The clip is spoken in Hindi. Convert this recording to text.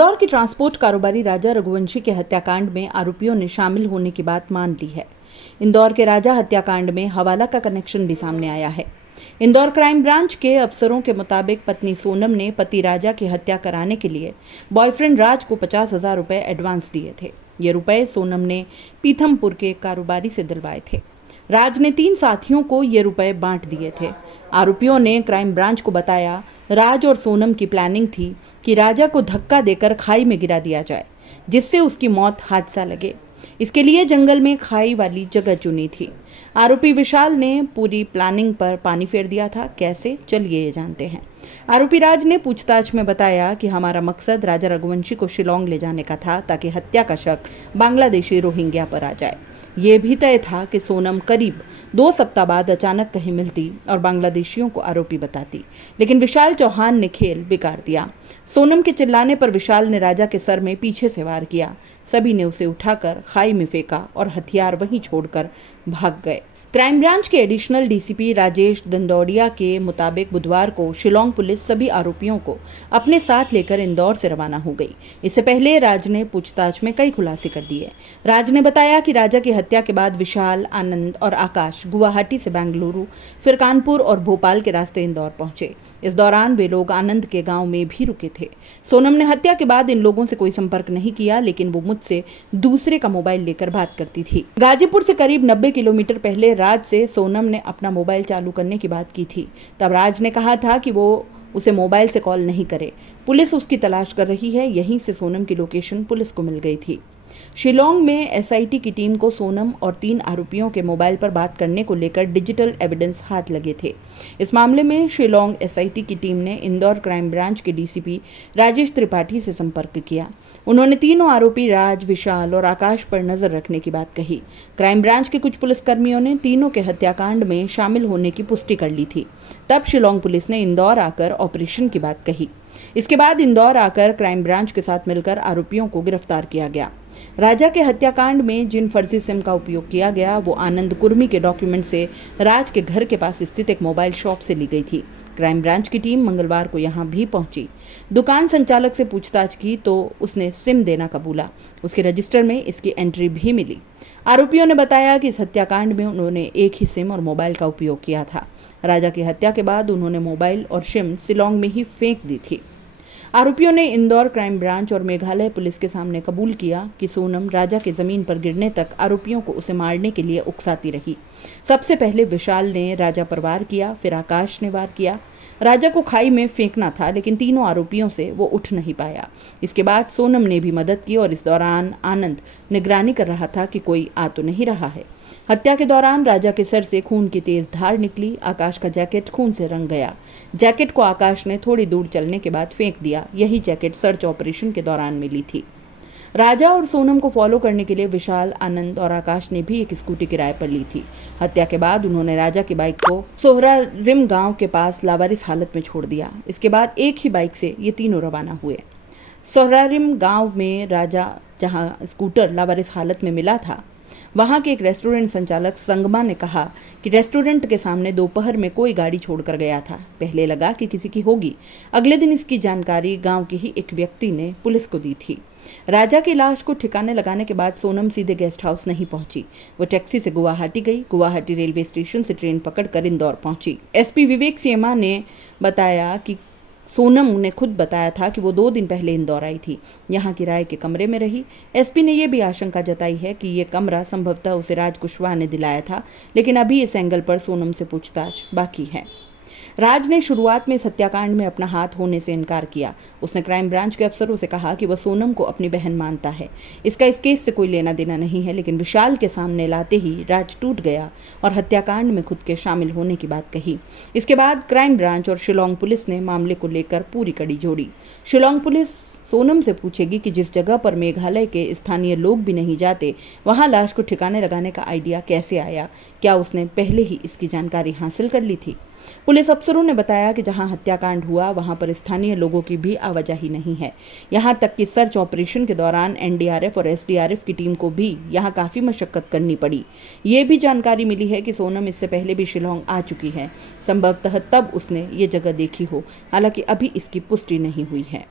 इंदौर की ट्रांसपोर्ट कारोबारी राजा रघुवंशी के हत्याकांड में आरोपियों ने शामिल होने की बात मान ली है। इंदौर के राजा हत्याकांड में हवाला का कनेक्शन भी सामने आया है। इंदौर क्राइम ब्रांच के अफसरों के मुताबिक पत्नी सोनम ने पति राजा की हत्या कराने के लिए बॉयफ्रेंड राज को 50,000 रुपए एडवांस दिए थे। ये रुपए सोनम ने पीथमपुर के कारोबारी से दिलवाए थे। राज ने 3 साथियों को ये रुपए बांट दिए थे। आरोपियों ने क्राइम ब्रांच को बताया, राज और सोनम की प्लानिंग थी कि राजा को धक्का देकर खाई में गिरा दिया जाए, जिससे उसकी मौत हादसा लगे। इसके लिए जंगल में खाई वाली जगह चुनी थी। आरोपी विशाल ने पूरी प्लानिंग पर पानी फेर दिया था। कैसे, चलिए ये जानते हैं। आरोपी राज ने पूछताछ में बताया कि हमारा मकसद राजा रघुवंशी को शिलोंग ले जाने का था, ताकि हत्या का शक बांग्लादेशी रोहिंग्या पर आ जाए। ये भी तय था कि सोनम करीब 2 सप्ताह बाद अचानक कहीं मिलती और बांग्लादेशियों को आरोपी बताती, लेकिन विशाल चौहान ने खेल बिगाड़ दिया। सोनम के चिल्लाने पर विशाल ने राजा के सर में पीछे से वार किया। सभी ने उसे उठाकर खाई में फेंका और हथियार वहीं छोड़कर भाग गए। क्राइम ब्रांच के एडिशनल डीसीपी राजेश दंदौड़िया के मुताबिक बुधवार को शिलोंग पुलिस सभी आरोपियों को अपने साथ लेकर इंदौर से रवाना हो गई। इससे पहले राज ने पूछताछ में कई खुलासे कर दिए। राज ने बताया कि राजा की हत्या के बाद विशाल, आनंद और आकाश गुवाहाटी से बेंगलुरु, फिर कानपुर और भोपाल के रास्ते इंदौर पहुंचे। इस दौरान वे लोग आनंद के गांव में भी रुके थे। सोनम ने हत्या के बाद इन लोगों से कोई संपर्क नहीं किया, लेकिन वो मुझसे दूसरे का मोबाइल लेकर बात करती थी। गाजीपुर से करीब 90 किलोमीटर पहले राज से सोनम ने अपना मोबाइल चालू करने की बात की थी। तब राज ने कहा था कि वो उसे मोबाइल से कॉल नहीं करे, पुलिस उसकी तलाश कर रही है। यहीं से सोनम की लोकेशन पुलिस को मिल गई थी। शिलोंग में एसआईटी की टीम को सोनम और 3 आरोपियों के मोबाइल पर बात करने को लेकर डिजिटल एविडेंस हाथ लगे थे। इस मामले में शिलोंग एसआईटी की टीम ने इंदौर क्राइम ब्रांच के डीसीपी राजेश त्रिपाठी से संपर्क किया। उन्होंने तीनों आरोपी राज, विशाल और आकाश पर नजर रखने की बात कही। क्राइम ब्रांच के कुछ पुलिसकर्मियों ने तीनों के हत्याकांड में शामिल होने की पुष्टि कर ली थी। तब शिलोंग पुलिस ने इंदौर आकर ऑपरेशन की बात कही। इसके बाद इंदौर आकर क्राइम ब्रांच के साथ मिलकर आरोपियों को गिरफ्तार किया गया। राजा के हत्याकांड में जिन फर्जी सिम का उपयोग किया गया, वो आनंद कुर्मी के डॉक्यूमेंट से राज के घर के पास स्थित एक मोबाइल शॉप से ली गई थी। क्राइम ब्रांच की टीम मंगलवार को यहां भी पहुंची। दुकान संचालक से पूछताछ की तो उसने सिम देना कबूला। उसके रजिस्टर में इसकी एंट्री भी मिली। आरोपियों ने बताया कि इस हत्याकांड में उन्होंने एक ही सिम और मोबाइल का उपयोग किया था। राजा की हत्या के बाद उन्होंने मोबाइल और सिम शिलोंग में ही फेंक दी थी। आरोपियों ने इंदौर क्राइम ब्रांच और मेघालय पुलिस के सामने कबूल किया कि सोनम राजा के जमीन पर गिरने तक आरोपियों को उसे मारने के लिए उकसाती रही। सबसे पहले विशाल ने राजा पर वार किया, फिर आकाश ने वार किया। राजा को खाई में फेंकना था, लेकिन तीनों आरोपियों से वो उठ नहीं पाया। इसके बाद सोनम ने भी मदद की और इस दौरान आनंद निगरानी कर रहा था कि कोई आ तो नहीं रहा है। हत्या के दौरान राजा के सर से खून की तेज धार निकली। आकाश का जैकेट खून से रंग गया। जैकेट को आकाश ने थोड़ी दूर चलने के बाद फेंक दिया। यही जैकेट सर्च ऑपरेशन के दौरान मिली थी। राजा और सोनम को फॉलो करने के लिए विशाल, आनंद और आकाश ने भी एक स्कूटी किराए पर ली थी। हत्या के बाद उन्होंने राजा की बाइक को सोहरारिम गांव के पास लावारिस हालत में छोड़ दिया। इसके बाद एक ही बाइक से ये तीनों रवाना हुए। सोहरारिम गांव में राजा जहां स्कूटर लावारिस हालत में मिला था, वहां के एक रेस्टोरेंट संचालक संगमा ने कहा कि रेस्टोरेंट के सामने दोपहर में कोई गाड़ी छोड़कर गया था। पहले लगा कि किसी की होगी। अगले दिन इसकी जानकारी गांव के ही एक व्यक्ति ने पुलिस को दी थी। राजा की लाश को ठिकाने लगाने के बाद सोनम सीधे गेस्ट हाउस नहीं पहुंची। वो टैक्सी से गुवाहाटी गई। गुवाहाटी रेलवे स्टेशन से ट्रेन पकड़कर इंदौर पहुंची। एसपी विवेक सेमा ने बताया कि सोनम ने खुद बताया था कि वो 2 दिन पहले इंदौर आई थी। यहाँ किराए के कमरे में रही। एसपी ने यह भी आशंका जताई है कि ये कमरा संभवतः उसे राज कुशवाहा ने दिलाया था, लेकिन अभी इस एंगल पर सोनम से पूछताछ बाकी है। राज ने शुरुआत में इस हत्याकांड में अपना हाथ होने से इनकार किया। उसने क्राइम ब्रांच के अफसरों से कहा कि वह सोनम को अपनी बहन मानता है। इसका इस केस से कोई लेना देना नहीं है, लेकिन विशाल के सामने लाते ही राज टूट गया और हत्याकांड में खुद के शामिल होने की बात कही। इसके बाद क्राइम ब्रांच और शिलोंग पुलिस ने मामले को लेकर पूरी कड़ी जोड़ी। शिलोंग पुलिस सोनम से पूछेगी कि जिस जगह पर मेघालय के स्थानीय लोग भी नहीं जाते, वहां लाश को ठिकाने लगाने का आइडिया कैसे आया? क्या उसने पहले ही इसकी जानकारी हासिल कर ली थी? पुलिस अफसरों ने बताया कि जहां हत्याकांड हुआ वहां पर स्थानीय लोगों की भी आवाजाही नहीं है। यहां तक कि सर्च ऑपरेशन के दौरान एनडीआरएफ और एसडीआरएफ की टीम को भी यहां काफी मशक्कत करनी पड़ी। ये भी जानकारी मिली है कि सोनम इससे पहले भी शिलोंग आ चुकी है। संभवतः तब उसने ये जगह देखी हो, हालांकि अभी इसकी पुष्टि नहीं हुई है।